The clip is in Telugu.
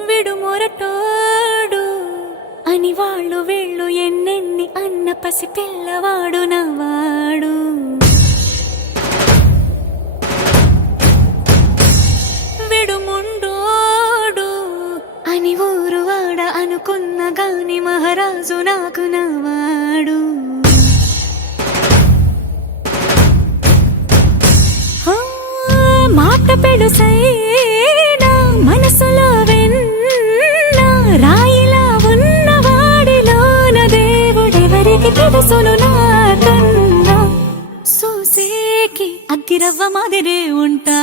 విడుమొరటోడు అని వాళ్ళు వీళ్ళు ఎన్నెన్ని అన్న పసి పిల్లవాడు నవ్వాడు. విడుముండోడు అని ఊరు వాడ అనుకున్న గాని మహారాజు నాకు నవ్వాడు. మాట పెడుసైనా మనసులో వెన్న రాయిలా ఉన్నవాడిలోన దేవుడెవరికి తెలుసును నాకన్నా. సూసేకి అగ్గిరవ్వ మాదిరే ఉంటా